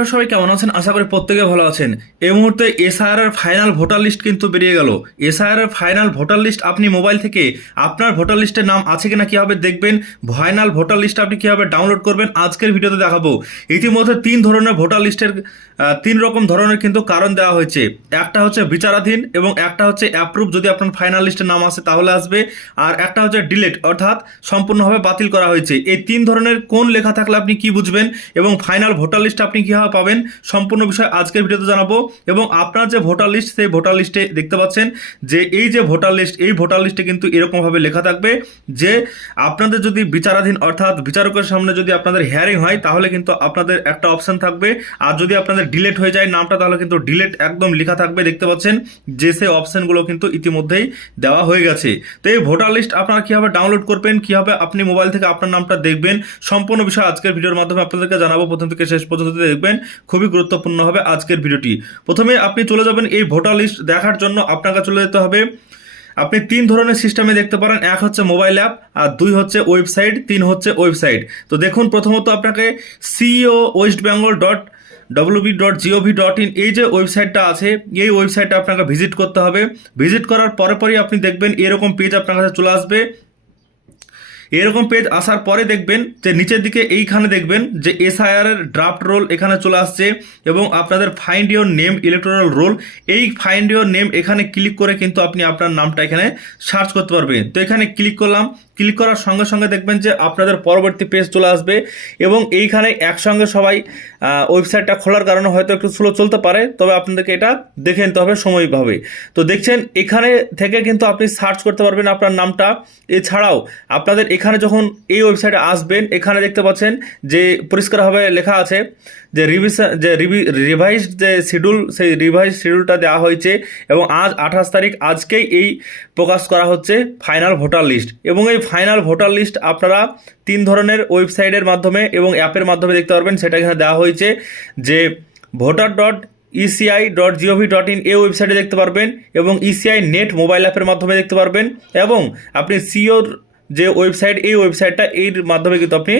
আপনারা সবাই কেমন আছেন? আশা করি প্রত্যেকে ভালো আছেন। এই মুহূর্তে এসআইআর এর ফাইনাল ভোটার লিস্ট কিন্তু বেরিয়ে গেল। এসআইআর এর ফাইনাল ভোটার লিস্ট আপনি মোবাইল থেকে আপনার ভোটার লিস্টের নাম আছে কিনা কিভাবে দেখবেন, ফাইনাল ভোটার লিস্ট আপনি কিভাবে ডাউনলোড করবেন আজকের ভিডিওতে দেখাবো। ইতিমধ্যে তিন ধরনের ভোটার লিস্টের তিন রকম ধরনের কিন্তু কারণ দেওয়া হয়েছে। একটা হচ্ছে বিচারাধীন এবং একটা হচ্ছে অ্যাপ্রুভ, যদি আপনার ফাইনাল লিস্টের নাম আসে তাহলে আসবে, আর একটা হচ্ছে ডিলেট অর্থাৎ সম্পূর্ণভাবে বাতিল করা হয়েছে। এই তিন ধরনের কোন লেখা থাকলে আপনি কি বুঝবেন এবং ফাইনাল ভোটার লিস্ট আপনি কীভাবে পাবেন সম্পূর্ণ বিষয় আজকের ভিডিওতে জানাবো। এবং আপনার যে ভোটার লিস্ট, সেই ভোটার লিস্টে দেখতে পাচ্ছেন যে এই যে ভোটার লিস্ট, এই ভোটার লিস্টে কিন্তু এরকমভাবে লেখা থাকবে যে আপনাদের যদি বিচারাধীন অর্থাৎ বিচারকের সামনে যদি আপনাদের হিয়ারিং হয় তাহলে কিন্তু আপনাদের একটা অপশন থাকবে, আর যদি আপনাদের ডিলেট হয়ে যায় নামটা তাহলে কিন্তু ডিলেট একদম লেখা থাকবে। দেখতে পাচ্ছেন যে সেই অপশনগুলো কিন্তু ইতিমধ্যেই দেওয়া হয়ে গেছে। তো এই ভোটার লিস্ট আপনারা কীভাবে ডাউনলোড করবেন, কীভাবে আপনি মোবাইল থেকে আপনার নামটা দেখবেন, সম্পূর্ণ বিষয় আজকের ভিডিওর মাধ্যমে আপনাদেরকে জানাবো। প্রথম থেকে শেষ পর্যন্ত দেখবেন, খুবই গুরুত্বপূর্ণ হবে আজকের ভিডিওটি। প্রথমে আপনি চলে যাবেন এই ভোটার লিস্ট দেখার জন্য, আপনাকে চলে যেতে হবে। আপনি তিন ধরনের সিস্টেমে দেখতে পারেন, এক হচ্ছে মোবাইল অ্যাপ, আর দুই হচ্ছে ওয়েবসাইট, তিন হচ্ছে ওয়েবসাইট। তো দেখুন, প্রথমত আপনাকে সিও ওয়েস্ট বেঙ্গল www.gov.in এই যে ওয়েবসাইটটা আছে, এই ওয়েবসাইটটা আপনাকে ভিজিট করতে হবে। ভিজিট করার পরে আপনি দেখবেন এরকম পেজ আপনার কাছে চলে আসবে। এরকম পেজ আসার পরে দেখবেন যে নিচের দিকে এইখানে দেখবেন যে এসআইআর এর ড্রাফট রোল এখানে চলে আসছে এবং আপনাদের find your name electoral role, এই ফাইন্ড ইওর নেম এখানে ক্লিক করে কিন্তু আপনি আপনার নামটা এখানে সার্চ করতে পারবেন। তো এখানে ক্লিক করলাম, ক্লিক করার সঙ্গে সঙ্গে দেখবেন যে আপনাদের পরবর্তী পেজ চলে আসবে এবং এইখানে একসঙ্গে সবাই ওয়েবসাইটটা খোলার কারণে হয়তো একটু স্লো চলতে পারে, তবে আপনাদেরকে এটা দেখে নিতে হবে সময়ভাবে। তো দেখছেন এখানে থেকে কিন্তু আপনি সার্চ করতে পারবেন আপনার নামটা। এছাড়াও আপনাদের এখানে যখন এই ওয়েবসাইটে আসবেন, এখানে দেখতে পাচ্ছেন যে পরিষ্কারভাবে লেখা আছে যে রিভাইজ যে শিডিউল, সেই রিভাইজ শিডিউলটা দেওয়া হয়েছে এবং আজ 28 তারিখ, আজকেই এই প্রকাশ করা হচ্ছে ফাইনাল ভোটার লিস্ট। এবং এই ফাইনাল ভোটার লিস্ট আপনারা তিন ধরনের ওয়েবসাইটের মাধ্যমে এবং অ্যাপের মাধ্যমে দেখতে পারবেন। সেটা এখানে দেওয়া হয়েছে যে voter.eci.gov.in এই ওয়েবসাইটে দেখতে পারবেন এবং ইসিআই নেট মোবাইল অ্যাপের মাধ্যমে দেখতে পারবেন এবং আপনি সিওর যে ওয়েবসাইট, এই ওয়েবসাইটটা এর মাধ্যমে কিন্তু আপনি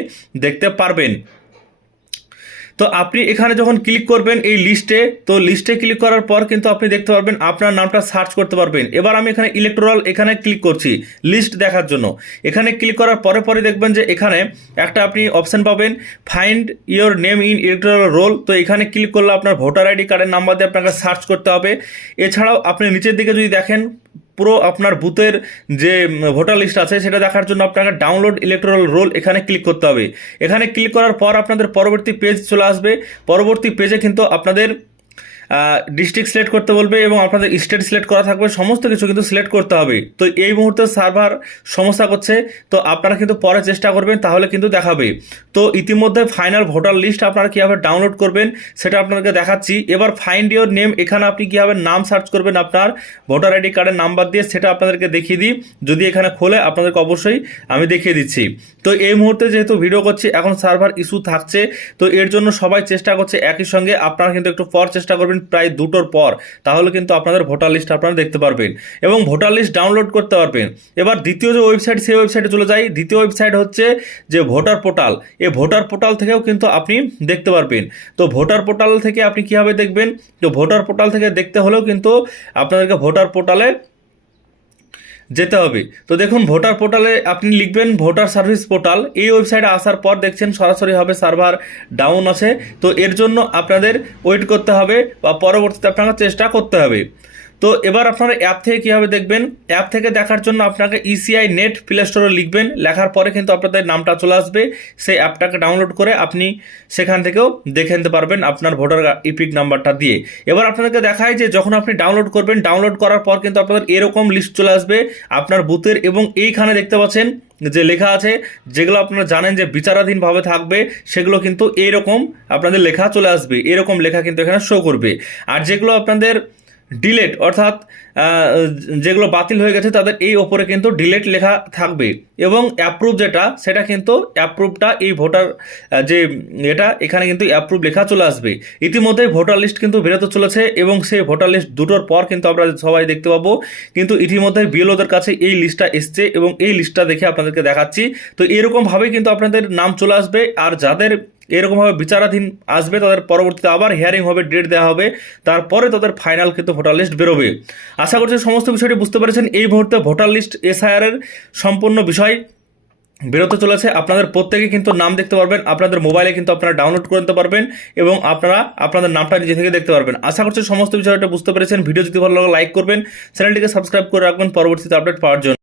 দেখতে পারবেন। তো আপনি এখানে যখন ক্লিক করবেন এই লিস্টে, তো লিস্টে ক্লিক করার পর কিন্তু আপনি দেখতে পারবেন আপনার নামটা সার্চ করতে পারবেন। এবার আমি এখানে ইলেকটোরাল এখানে ক্লিক করছি লিস্ট দেখার জন্য। এখানে ক্লিক করার পরে দেখবেন যে এখানে একটা আপনি অপশন পাবেন find your name in electoral role. তো এখানে ক্লিক করলে আপনার ভোটার আইডি কার্ডের নাম্বার দিয়ে আপনাকে সার্চ করতে হবে। এছাড়াও আপনি নিচের দিকে যদি দেখেন পুরো আপনার বুথের যে ভোটার লিস্ট আছে সেটা দেখার জন্য আপনাকে ডাউনলোড ইলেকটোরাল রোল এখানে ক্লিক করতে হবে। এখানে ক্লিক করার পর আপনাদের পরবর্তী পেজ চলে আসবে। পরবর্তী পেজে কিন্তু আপনাদের ডিস্ট্রিক্ট সিলেক্ট করতে বলবে এবং আপনাদের স্টেট সিলেক্ট করা থাকবে, সমস্ত কিছু কিন্তু সিলেক্ট করতে হবে। তো এই মুহূর্তে সার্ভার সমস্যা করছে, তো আপনারা কিন্তু পরে চেষ্টা করবেন তাহলে কিন্তু দেখাবে। তো ইতিমধ্যে ফাইনাল ভোটার লিস্ট আপনারা কীভাবে ডাউনলোড করবেন সেটা আপনাদেরকে দেখাচ্ছি। এবার ফাইন্ড ইওর নেম, এখানে আপনি কীভাবে নাম সার্চ করবেন আপনার ভোটার আইডি কার্ডের নাম্বার দিয়ে, সেটা আপনাদেরকে দেখিয়ে দিই। যদি এখানে খোলে আপনাদেরকে অবশ্যই আমি দেখিয়ে দিচ্ছি। তো এই মুহূর্তে যেহেতু ভিডিও করছি এখন সার্ভার ইস্যু থাকছে, তো এর জন্য সবাই চেষ্টা করছে একই সঙ্গে। আপনারা কিন্তু একটু পর চেষ্টা করবেন, প্রায় 2টোর পর, তাহলে কিন্তু আপনাদের ভোটার লিস্ট আপনারা দেখতে পারবেন এবং ভোটার লিস্ট ডাউনলোড করতে পারবেন। এবার দ্বিতীয় যে ওয়েবসাইট, সেই ওয়েবসাইটে চলে যাই। দ্বিতীয় ওয়েবসাইট হচ্ছে যে ভোটার পোর্টাল। এই ভোটার পোর্টাল থেকেও কিন্তু আপনি দেখতে পারবেন। তো ভোটার পোর্টাল থেকে আপনি কীভাবে দেখবেন, তো ভোটার পোর্টাল থেকে দেখতে হলেও কিন্তু আপনাদেরকে ভোটার পোর্টালে যেতে হবে। তো দেখুন ভোটার পোর্টালে আপনি লিখবেন ভোটার সার্ভিস পোর্টাল। এই ওয়েবসাইটে আসার পর দেখছেন সরাসরিভাবে সার্ভার ডাউন আছে, তো এর জন্য আপনাদের ওয়েট করতে হবে বা পরবর্তীতে আপনাকে চেষ্টা করতে হবে। তো এবার আপনারা অ্যাপ থেকে কীভাবে দেখবেন, অ্যাপ থেকে দেখার জন্য আপনাকে ইসিআই নেট প্লে স্টোরে লিখবেন। লেখার পরে কিন্তু আপনাদের নামটা চলে আসবে। সেই অ্যাপটাকে ডাউনলোড করে আপনি সেখান থেকেও দেখে নিতে পারবেন আপনার ভোটার ইপিক নাম্বারটা দিয়ে। এবার আপনাদেরকে দেখায় যে যখন আপনি ডাউনলোড করবেন, ডাউনলোড করার পর কিন্তু আপনাদের এরকম লিস্ট চলে আসবে আপনার বুথের এবং এইখানে দেখতে পাচ্ছেন যে লেখা আছে যেগুলো আপনারা জানেন যে বিচারাধীনভাবে থাকবে, সেগুলো কিন্তু এইরকম আপনাদের লেখা চলে আসবে। এরকম লেখা কিন্তু এখানে শো করবে। আর যেগুলো আপনাদের ডিলেট অর্থাৎ যেগুলো বাতিল হয়ে গেছে তাদের এই ওপরে কিন্তু ডিলেট লেখা থাকবে এবং অ্যাপ্রুভ যেটা, সেটা কিন্তু অ্যাপ্রুভটা এই ভোটার যে এটা এখানে কিন্তু অ্যাপ্রুভ লেখা চলে আসবে। ইতিমধ্যে ভোটার লিস্ট কিন্তু বেরোতে চলেছে এবং সেই ভোটার লিস্ট 2টোর পর কিন্তু আমরা সবাই দেখতে পাবো। কিন্তু ইতিমধ্যে বিএলওদের কাছে এই লিস্টটা এসছে এবং এই লিস্টটা দেখে আপনাদেরকে দেখাচ্ছি। তো এরকমভাবেই কিন্তু আপনাদের নাম চলে আসবে। আর যাদের এরকমভাবে বিচারাধীন আসবে, তাদের পরবর্তীতে আবার হিয়ারিং হবে, ডেট দেওয়া হবে, তারপরে তাদের ফাইনাল কিন্তু ভোটার লিস্ট বেরোবে। আশা করছি সমস্ত বিষয়টি বুঝতে পেরেছেন। এই মুহূর্তে ভোটার লিস্ট SIR এর সম্পূর্ণ বিষয় বেরোতে চলেছে। আপনাদের প্রত্যেকে কিন্তু নাম দেখতে পারবেন, আপনাদের মোবাইলে কিন্তু আপনারা ডাউনলোড করে নিতে পারবেন এবং আপনারা আপনাদের নামটা নিজে থেকে দেখতে পারবেন। আশা করছি সমস্ত বিষয়টা বুঝতে পেরেছেন। ভিডিও যদি ভালো লাগে লাইক করবেন, চ্যানেলটিকে সাবস্ক্রাইব করে রাখবেন পরবর্তীতে আপডেট পাওয়ার জন্য।